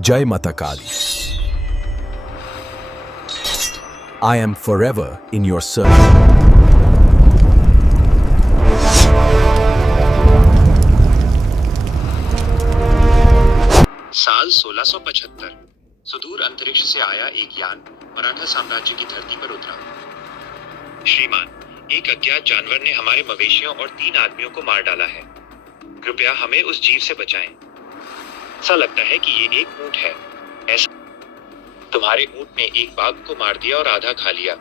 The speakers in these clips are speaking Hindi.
Jai Mata Kali. I am forever in your service. साल 1675 सुदूर अंतरिक्ष से आया एक यान मराठा साम्राज्य की धरती पर उतरा। श्रीमान, एक अज्ञात जानवर ने हमारे मवेशियों और 3 आदमियों को मार डाला है। कृपया हमें उस जीव से बचाएं। ऐसा लगता है कि ये एक ऊंट है। ऐसा तुम्हारे ऊंट ने एक बाघ को मार दिया और आधा खा लिया।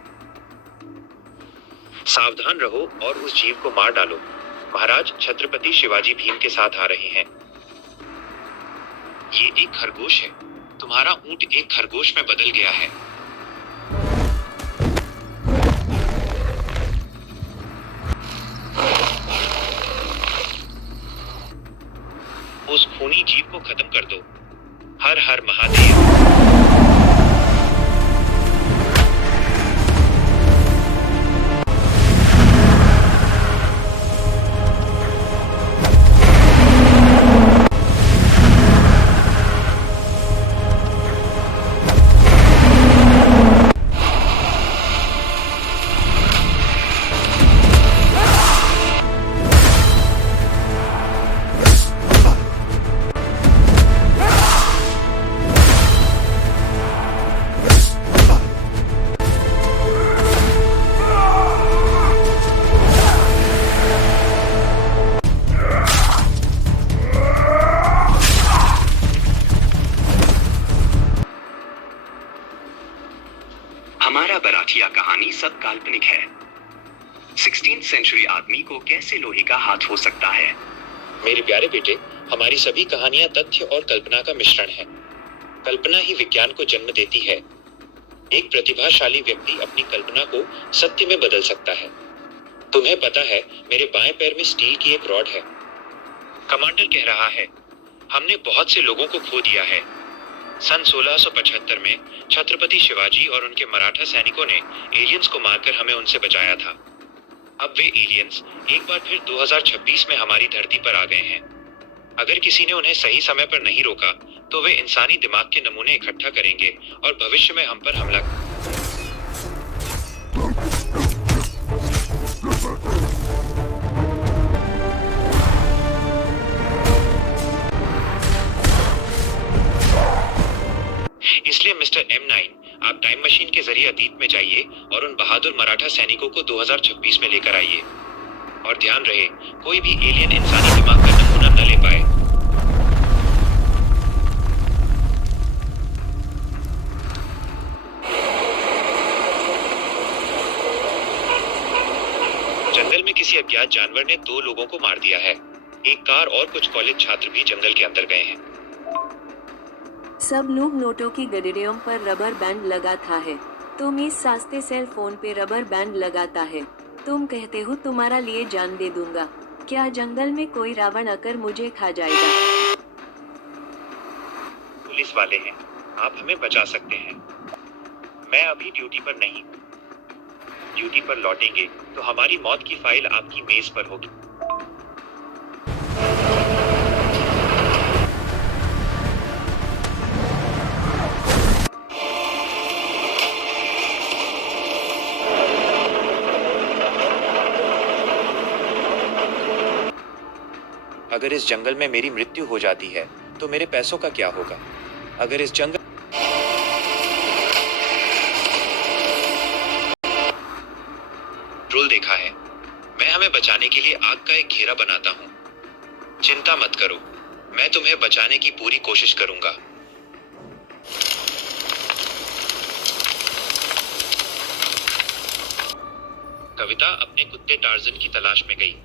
सावधान रहो और उस जीव को मार डालो। महाराज छत्रपति शिवाजी भीम के साथ आ रहे हैं। ये एक खरगोश है। तुम्हारा ऊंट एक खरगोश में बदल गया है। उस खूनी जीव को खत्म कर दो। हर हर महादेव। हमारा बराठिया कहानी सब काल्पनिक है। 16th सेंचुरी आदमी को कैसे लोहे का हाथ हो सकता है? मेरे प्यारे बेटे, हमारी सभी कहानियां तथ्य और कल्पना का मिश्रण है। कल्पना ही विज्ञान को जन्म देती है। एक प्रतिभाशाली व्यक्ति अपनी कल्पना को सत्य में बदल सकता है। तुम्हें पता है, मेरे बाएं पैर में स्टील की एक रॉड है। कमांडर कह रहा है, हमने बहुत से लोगों को खो दिया है। सन 1675 में छत्रपति शिवाजी और उनके मराठा सैनिकों ने एलियंस को मारकर हमें उनसे बचाया था। अब वे एलियंस एक बार फिर 2026 में हमारी धरती पर आ गए हैं। अगर किसी ने उन्हें सही समय पर नहीं रोका तो वे इंसानी दिमाग के नमूने इकट्ठा करेंगे और भविष्य में हम पर हमला इसलिए मिस्टर M9, आप टाइम मशीन के जरिए अतीत में जाइए और उन बहादुर मराठा सैनिकों को 2026 में लेकर आइए। और ध्यान रहे, कोई भी एलियन इंसानी दिमाग का नमूना न ले पाए। जंगल में किसी अज्ञात जानवर ने 2 लोगों को मार दिया है। एक कार और कुछ कॉलेज छात्र भी जंगल के अंदर गए हैं। सब लोग नोटों की गडरियों पर रबर बैंड लगाता है। तुम इस सस्ते सेल फोन पे रबर बैंड लगाता है। तुम कहते हो तुम्हारा लिए जान दे दूंगा। क्या जंगल में कोई रावण आकर मुझे खा जाएगा? पुलिस वाले हैं, आप हमें बचा सकते हैं। मैं अभी ड्यूटी पर नहीं हूँ। ड्यूटी पर लौटेंगे तो हमारी मौत की फाइल आपकी मेज पर होगी। अगर इस जंगल में मेरी मृत्यु हो जाती है तो मेरे पैसों का क्या होगा? अगर इस जंगल रोल देखा है, मैं हमें बचाने के लिए आग का एक घेरा बनाता हूँ। चिंता मत करो, मैं तुम्हें बचाने की पूरी कोशिश करूंगा। कविता अपने कुत्ते टार्जन की तलाश में गई।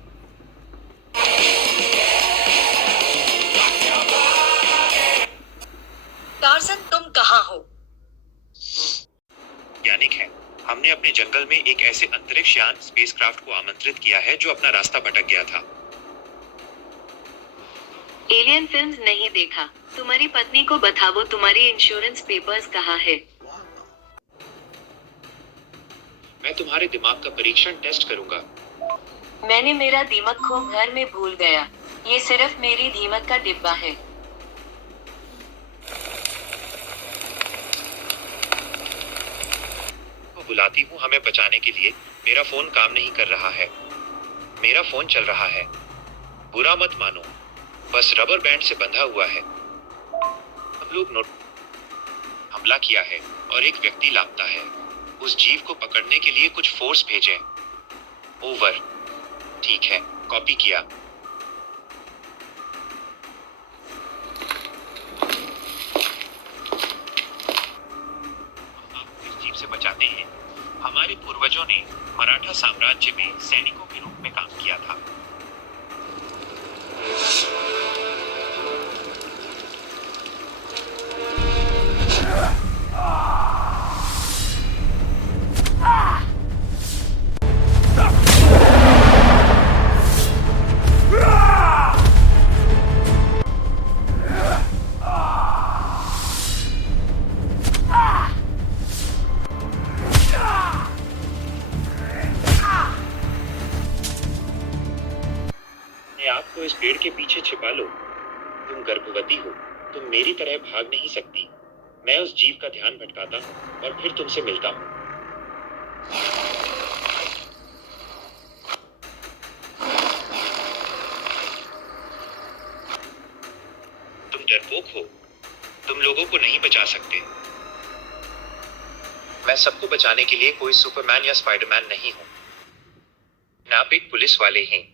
टार्जन, तुम कहाँ हो? वैज्ञानिक है, हमने अपने जंगल में एक ऐसे अंतरिक्ष यान स्पेसक्राफ्ट को आमंत्रित किया है जो अपना रास्ता भटक गया था। एलियन फिल्म्स नहीं देखा। तुम्हारी पत्नी को बताओ तुम्हारी इंश्योरेंस पेपर्स कहाँ है। मैं तुम्हारे दिमाग का परीक्षण टेस्ट करूंगा। मैंने मेरा दिमाग को घर में भूल गया। ये सिर्फ मेरी धीमत का डिब्बा है। बुलाती हूँ हमें बचाने के लिए। मेरा फोन काम नहीं कर रहा है। मेरा फोन चल रहा है। बुरा मत मानो, बस रबर बैंड से बंधा हुआ है। हम लोग नोट हमला किया है और एक व्यक्ति लापता है। उस जीव को पकड़ने के लिए कुछ फोर्स भेजें। ओवर। ठीक है, कॉपी किया। आपको इस जीव से बचाते हैं। हमारे पूर्वजों ने मराठा साम्राज्य में सैनिकों के रूप में काम किया था। अपने आप को इस पेड़ के पीछे छिपा लो। तुम गर्भवती हो, तुम मेरी तरह भाग नहीं सकती। मैं उस जीव का ध्यान भटकाता हूँ और फिर तुमसे मिलता हूँ। तुम डरपोक हो, तुम लोगों को नहीं बचा सकते। मैं सबको बचाने के लिए कोई सुपरमैन या स्पाइडरमैन नहीं हूँ। आप एक पुलिस वाले हैं।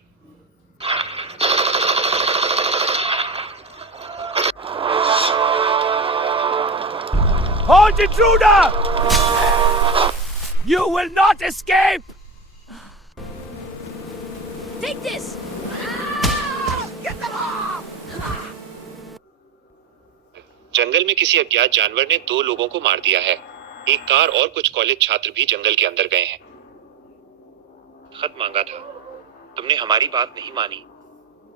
Hold intruder! You will not escape! Take this! Get them off! जंगल में किसी अज्ञात जानवर ने 2 लोगों को मार दिया है। एक कार और कुछ कॉलेज छात्र भी जंगल के अंदर गए हैं। खत मांगा था, तुमने हमारी बात नहीं मानी।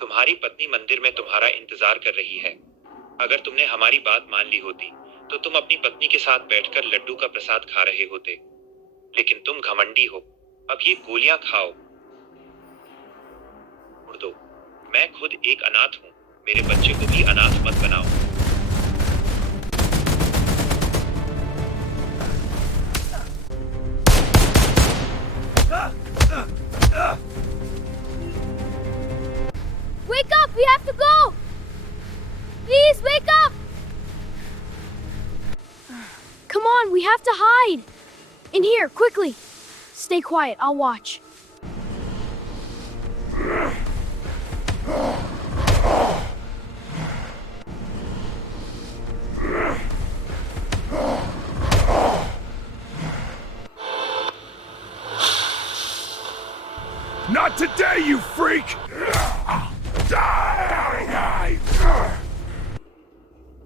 तुम्हारी पत्नी मंदिर में तुम्हारा इंतजार कर रही है। अगर तुमने हमारी बात मान ली होती तो तुम अपनी पत्नी के साथ बैठकर लड्डू का प्रसाद खा रहे होते। लेकिन तुम घमंडी हो। अब ये गोलियां खाओ। छोड़ दो। मैं खुद एक अनाथ हूँ। मेरे बच्चे को भी अनाथ मत बनाओ। Wake up! We have to go! Please, wake up! Come on, we have to hide! In here, quickly! Stay quiet, I'll watch. Not today, you freak!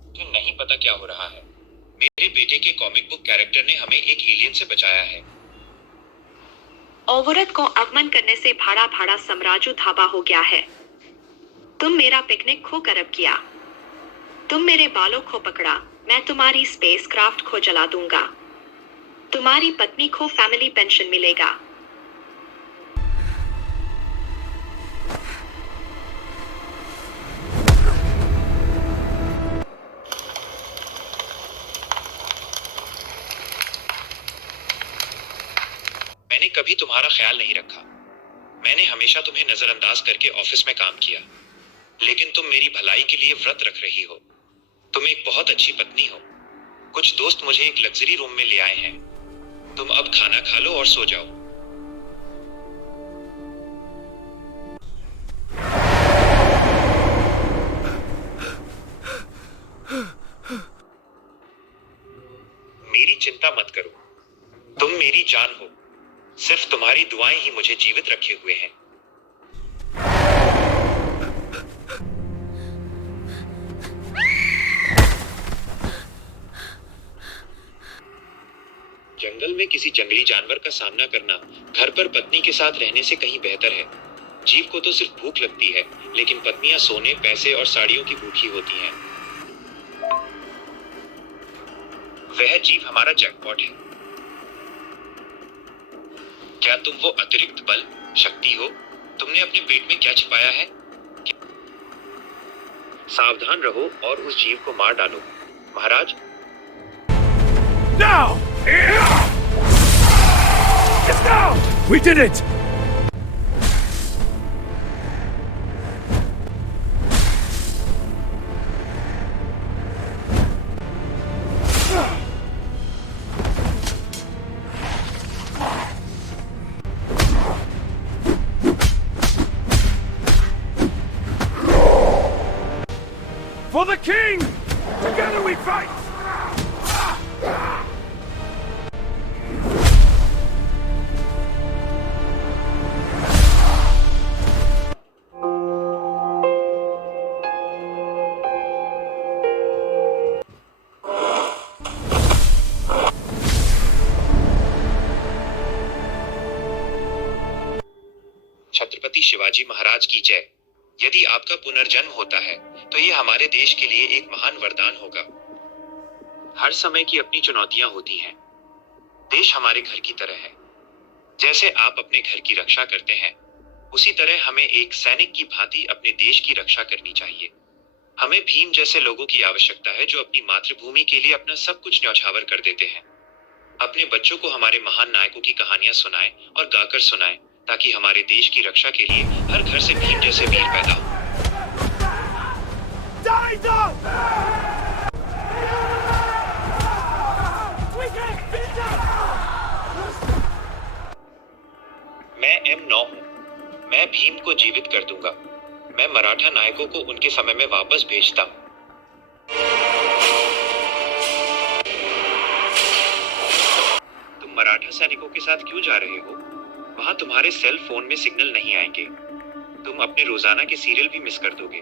मुझे नहीं पता क्या हो रहा है। मेरे बेटे के कॉमिक बुक कैरेक्टर ने हमें एक एलियन से बचाया है। औरत को अवमन करने से भाड़ा भाड़ा साम्राज्य धाबा हो गया है। तुम मेरा पिकनिक खो करब किया। तुम मेरे बालों को पकड़ा। मैं तुम्हारी स्पेस क्राफ्ट को जला दूंगा। तुम्हारी पत्नी को फैमिली पेंशन मिलेगा। मैंने कभी तुम्हारा ख्याल नहीं रखा। मैंने हमेशा तुम्हें नजरअंदाज करके ऑफिस में काम किया। लेकिन तुम मेरी भलाई के लिए व्रत रख रही हो। तुम एक बहुत अच्छी पत्नी हो। कुछ दोस्त मुझे एक लग्जरी रूम में ले आए हैं। तुम अब खाना खा लो और सो जाओ। मेरी चिंता मत करो। तुम मेरी जान हो। सिर्फ तुम्हारी दुआएं ही मुझे जीवित रखे हुए हैं। जंगल में किसी जंगली जानवर का सामना करना घर पर पत्नी के साथ रहने से कहीं बेहतर है। जीव को तो सिर्फ भूख लगती है, लेकिन पत्नियां सोने, पैसे और साड़ियों की भूखी होती हैं। वह जीव हमारा जैकपॉट है। क्या तुम वो अतिरिक्त बल, शक्ति हो? तुमने अपने पेट में क्या छिपाया है? सावधान रहो और उस जीव को मार डालो। महाराज, Now! Now! We did it! For the king! Together we fight! Chhatrapati Shivaji Maharaj की जय। यदि आपका पुनर्जन्म होता है तो ये हमारे देश के लिए एक महान वरदान होगा। हर समय की अपनी चुनौतियां होती हैं। देश हमारे घर की तरह है। जैसे आप अपने घर की रक्षा करते हैं, उसी तरह हमें एक सैनिक की भांति अपने देश की रक्षा करनी चाहिए। हमें भीम जैसे लोगों की आवश्यकता है जो अपनी मातृभूमि के लिए अपना सब कुछ न्यौछावर कर देते हैं। अपने बच्चों को हमारे महान नायकों की कहानियां सुनाएं और गाकर सुनाएं, ताकि हमारे देश की रक्षा के लिए हर घर से भीम जैसे वीर पैदा हो। मैं M9 हूँ। मैं भीम को जीवित कर दूंगा। मैं मराठा नायकों को उनके समय में वापस भेजता हूँ। तुम मराठा सैनिकों के साथ क्यों जा रहे हो? वहां तुम्हारे सेल फोन में सिग्नल नहीं आएंगे। तुम अपने रोजाना के सीरियल भी मिस कर दोगे।